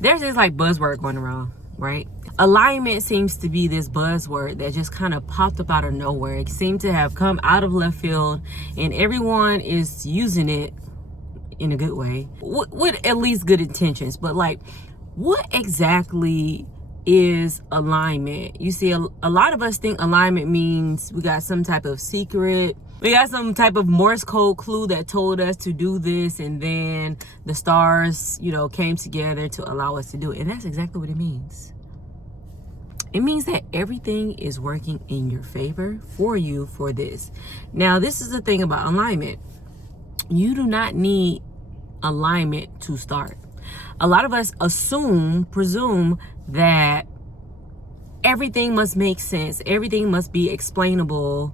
there's this like buzzword going around, right? Alignment seems to be this buzzword that just kind of popped up out of nowhere. It seemed to have come out of left field, and everyone is using it in a good way, with at least good intentions. But like, what exactly is alignment? You see, a lot of us think alignment means we got some type of secret, we got some type of Morse code clue that told us to do this, and then the stars, came together to allow us to do it. And that's exactly what it means. It means that everything is working in your favor for you for this. Now, this is the thing about alignment. You do not need alignment to start. A lot of us presume that everything must make sense. Everything must be explicitly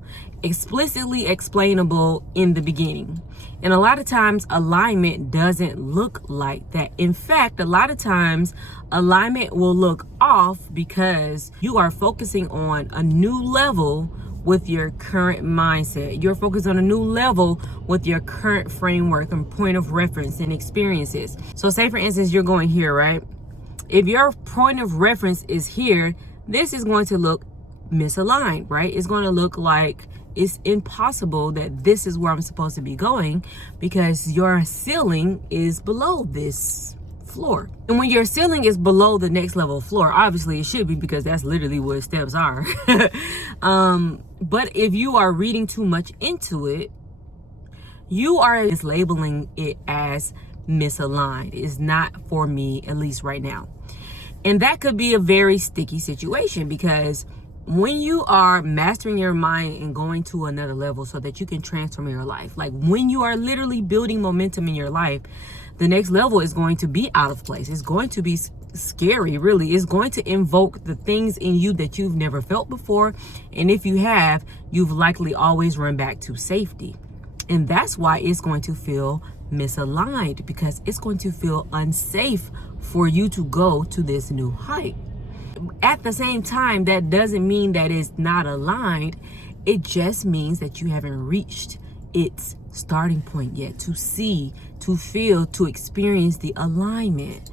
explainable in the beginning. And a lot of times alignment doesn't look like that. In fact, a lot of times alignment will look off because you are focusing on a new level with your current mindset. You're focused on a new level with your current framework and point of reference and experiences. So say for instance, you're going here, right? If your point of reference is here, this is going to look misaligned, right? It's going to look like it's impossible that this is where I'm supposed to be going because your ceiling is below this floor. And when your ceiling is below the next level floor, obviously it should be, because that's literally what steps are. But if you are reading too much into it, you are mislabeling it as misaligned. It's not for me, at least right now. And that could be a very sticky situation, because when you are mastering your mind and going to another level so that you can transform your life, like when you are literally building momentum in your life, the next level is going to be out of place. It's going to be scary, really. It's going to invoke the things in you that you've never felt before. And if you have, you've likely always run back to safety. And that's why it's going to feel misaligned, because it's going to feel unsafe for you to go to this new height. At the same time, that doesn't mean that it's not aligned. It just means that you haven't reached its starting point yet to see, to feel, to experience the alignment.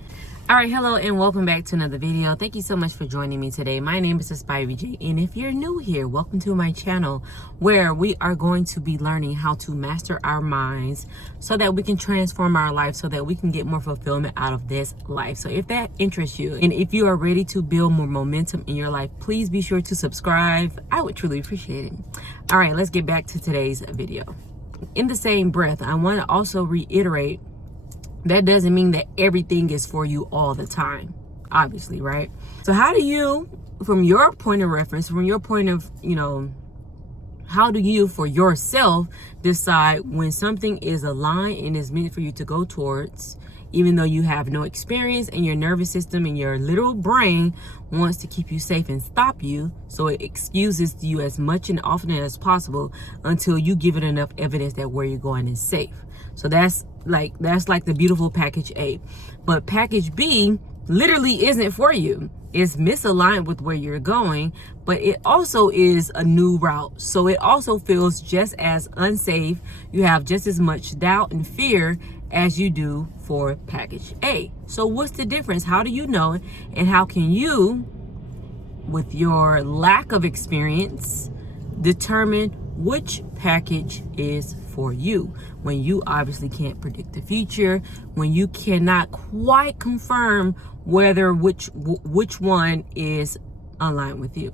All right, hello and welcome back to another video. Thank you so much for joining me today. My name is Spivey, and if you're new here, welcome to my channel, where we are going to be learning how to master our minds so that we can transform our life, so that we can get more fulfillment out of this life. So if that interests you, and if you are ready to build more momentum in your life, please be sure to subscribe. I would truly appreciate it. All right, let's get back to today's video. In the same breath, I want to also reiterate that doesn't mean that everything is for you all the time, obviously, right? So how do you, from your point of reference, from your point of, how do you for yourself decide when something is aligned and is meant for you to go towards, even though you have no experience, and your nervous system and your literal brain wants to keep you safe and stop you, so it excuses you as much and often as possible until you give it enough evidence that where you're going is safe. So that's like the beautiful package A. But package B literally isn't for you. It's misaligned with where you're going, but it also is a new route. So it also feels just as unsafe. You have just as much doubt and fear as you do for package A. So what's the difference? How do you know? And how can you, with your lack of experience, determine which package is for you, when you obviously can't predict the future, when you cannot quite confirm whether which one is aligned with you?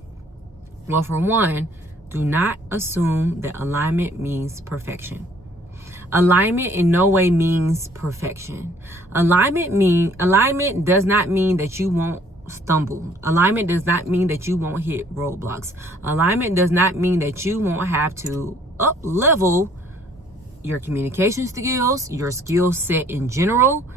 Well, for one, do not assume that alignment means perfection. Alignment in no way means perfection. Alignment does not mean that you won't stumble. Alignment does not mean that you won't hit roadblocks. Alignment does not mean that you won't have to up level your communication skills, your skill set in general.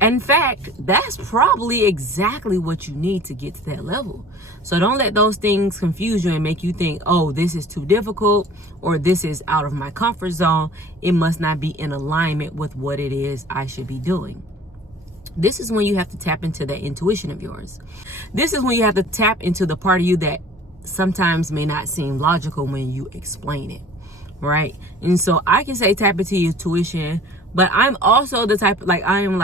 In fact, that's probably exactly what you need to get to that level. So don't let those things confuse you and make you think, oh, this is too difficult, or this is out of my comfort zone. It must not be in alignment with what it is I should be doing. This is when you have to tap into that intuition of yours. This is when you have to tap into the part of you that sometimes may not seem logical when you explain it, right? And so I can say tap into your intuition, but I'm also the type, I am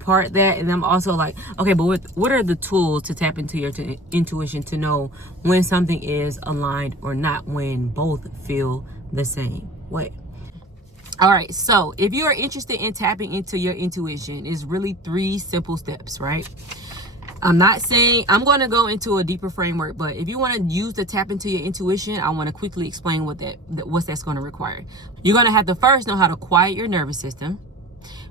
part that, and I'm also like, okay, but what are the tools to tap into your intuition to know when something is aligned or not, when both feel the same way? All right, so if you are interested in tapping into your intuition, it's really 3 simple steps, right? I'm not saying I'm going to go into a deeper framework, but if you want to use the tap into your intuition, I want to quickly explain what that's going to require. You're going to have to first know how to quiet your nervous system.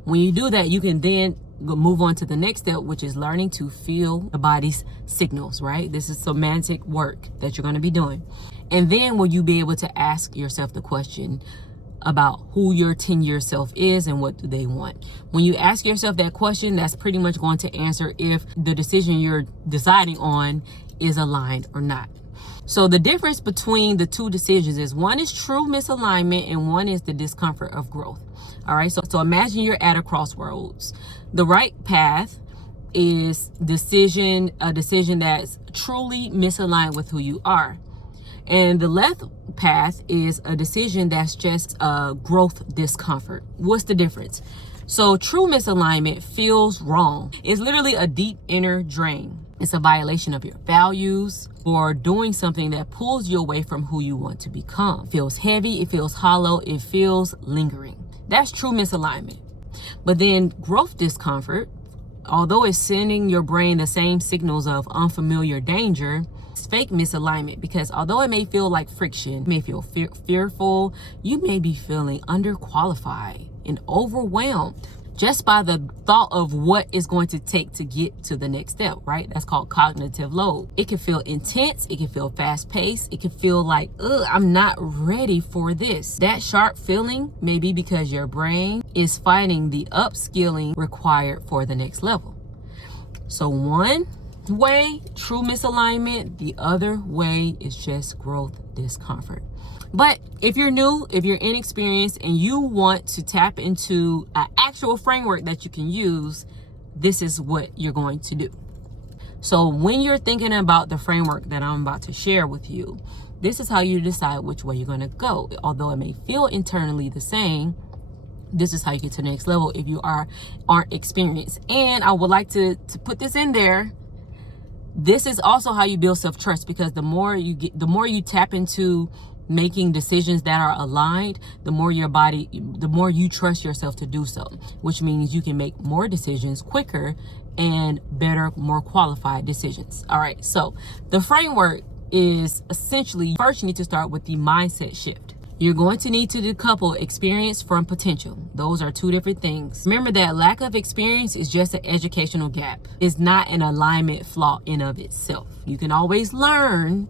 When you do that, you can then move on to the next step, which is learning to feel the body's signals, right? This is semantic work that you're going to be doing. And then will you be able to ask yourself the question about who your 10-year self is and what do they want. When you ask yourself that question, that's pretty much going to answer if the decision you're deciding on is aligned or not. So the difference between the 2 decisions is one is true misalignment and one is the discomfort of growth. All right, so imagine you're at a crossroads. The right path is a decision that's truly misaligned with who you are. And the left path is a decision that's just growth discomfort. What's the difference? So true misalignment feels wrong. It's literally a deep inner drain. It's a violation of your values or doing something that pulls you away from who you want to become. It feels heavy, it feels hollow, it feels lingering. That's true misalignment. But then growth discomfort, although it's sending your brain the same signals of unfamiliar danger, it's fake misalignment, because although it may feel like friction, you may feel fearful, you may be feeling underqualified and overwhelmed just by the thought of what it's going to take to get to the next step, right? That's called cognitive load. It can feel intense, it can feel fast paced, it can feel like, I'm not ready for this. That sharp feeling may be because your brain is fighting the upskilling required for the next level. So one way, true misalignment. The other way is just growth discomfort. But if you're new, if you're inexperienced, and you want to tap into an actual framework that you can use, this is what you're going to do. So when you're thinking about the framework that I'm about to share with you, this is how you decide which way you're going to go. Although it may feel internally the same, this is how you get to the next level if you aren't experienced. And I would like to put this in there. This is also how you build self-trust, because the more you tap into making decisions that are aligned, the more you trust yourself to do so, which means you can make more decisions quicker and better, more qualified decisions. All right, so the framework is essentially, first you need to start with the mindset shift. You're going to need to decouple experience from potential. Those are 2 different things. Remember that lack of experience is just an educational gap. It's not an alignment flaw in of itself. You can always learn,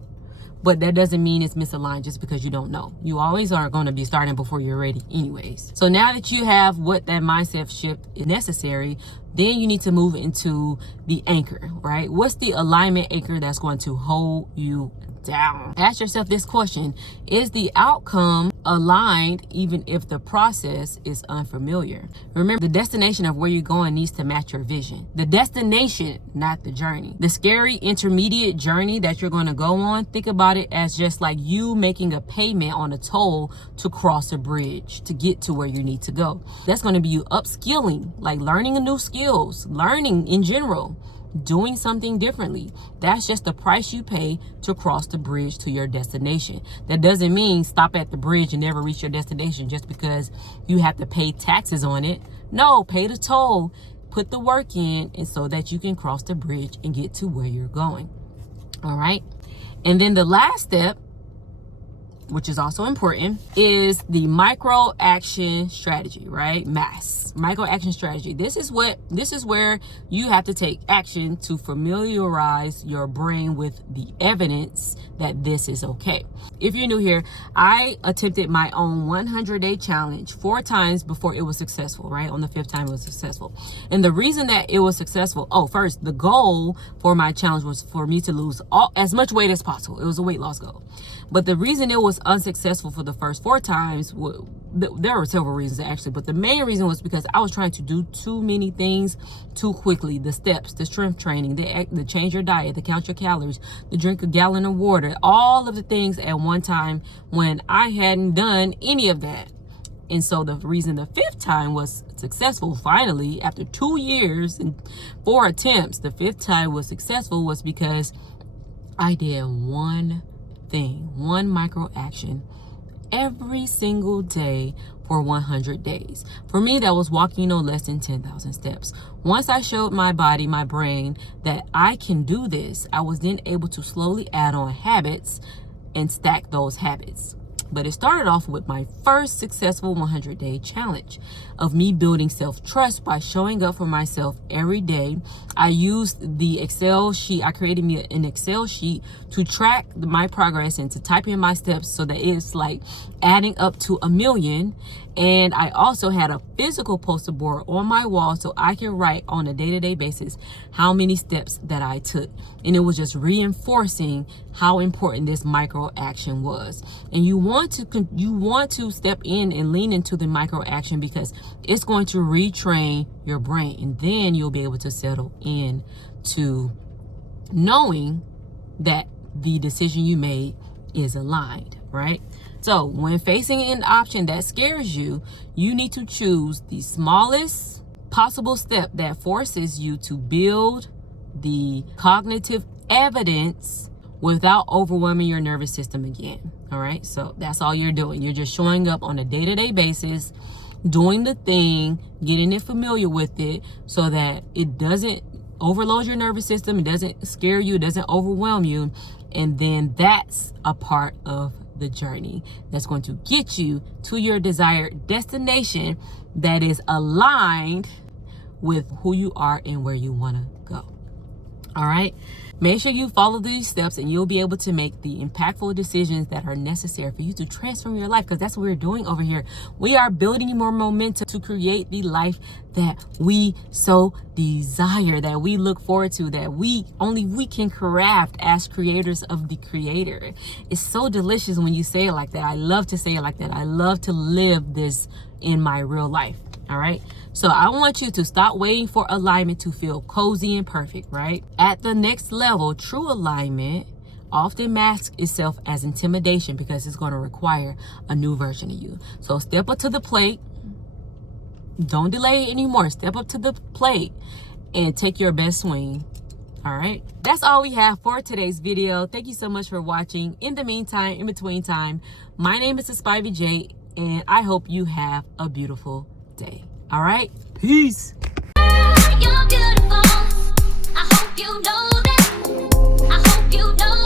but that doesn't mean it's misaligned just because you don't know. You always are going to be starting before you're ready anyways. So now that you have what that mindset shift is necessary, then you need to move into the anchor, right? What's the alignment anchor that's going to hold you down? Ask yourself this question: is the outcome aligned even if the process is unfamiliar? Remember, the destination of where you're going needs to match your vision. The destination, not the journey. The scary intermediate journey that you're going to go on, think about it as just like you making a payment on a toll to cross a bridge to get to where you need to go. That's going to be you upskilling, like learning a new skills, learning in general, doing something differently. That's just the price you pay to cross the bridge to your destination. That doesn't mean stop at the bridge and never reach your destination just because you have to pay taxes on it. No, pay the toll, put the work in, and so that you can cross the bridge and get to where you're going. All right. And then the last step, which is also important, is the micro action strategy, right? Micro action strategy. This is where you have to take action to familiarize your brain with the evidence that this is okay. If you're new here, I attempted my own 100-day challenge 4 times before it was successful, right? On the 5th time it was successful. And the reason that it was successful, first, the goal for my challenge was for me to lose as much weight as possible. It was a weight loss goal. But the reason it was unsuccessful for the first 4 times, there were several reasons actually, but the main reason was because I was trying to do too many things too quickly. The steps, the strength training, the change your diet, the count your calories, the drink a gallon of water, all of the things at one time when I hadn't done any of that. And so the reason the 5th time was successful, finally, after 2 years and 4 attempts, the 5th time was successful was because I did one thing, one micro action every single day for 100 days. For me, that was walking no less than 10,000 steps. Once I showed my body, my brain, that I can do this, I was then able to slowly add on habits and stack those habits. But it started off with my first successful 100-day challenge of me building self-trust by showing up for myself every day. I used the Excel sheet. I created me an Excel sheet to track my progress and to type in my steps so that it's like adding up to 1,000,000. And I also had a physical poster board on my wall so I can write on a day-to-day basis how many steps that I took. And it was just reinforcing how important this micro action was. And you want to step in and lean into the micro action because it's going to retrain your brain, and then you'll be able to settle in to knowing that the decision you made is aligned, right? So when facing an option that scares you, you need to choose the smallest possible step that forces you to build the cognitive evidence without overwhelming your nervous system again. All right. So that's all you're doing. You're just showing up on a day-to-day basis, doing the thing, getting it familiar with it so that it doesn't overload your nervous system. It doesn't scare you. It doesn't overwhelm you. And then that's a part of the journey that's going to get you to your desired destination that is aligned with who you are and where you want to go. All right. Make sure you follow these steps and you'll be able to make the impactful decisions that are necessary for you to transform your life, because that's what we're doing over here. We are building more momentum to create the life that we so desire, that we look forward to, that only we can craft as creators of the Creator. It's so delicious when you say it like that. I love to say it like that. I love to live this in my real life. All right. So I want you to stop waiting for alignment to feel cozy and perfect, right? At the next level, true alignment often masks itself as intimidation because it's going to require a new version of you. So step up to the plate. Don't delay anymore. Step up to the plate and take your best swing. All right. That's all we have for today's video. Thank you so much for watching. In the meantime, in between time, my name is Spivey J, and I hope you have a beautiful day. All right. Peace. You're beautiful. I hope you know that. I hope you know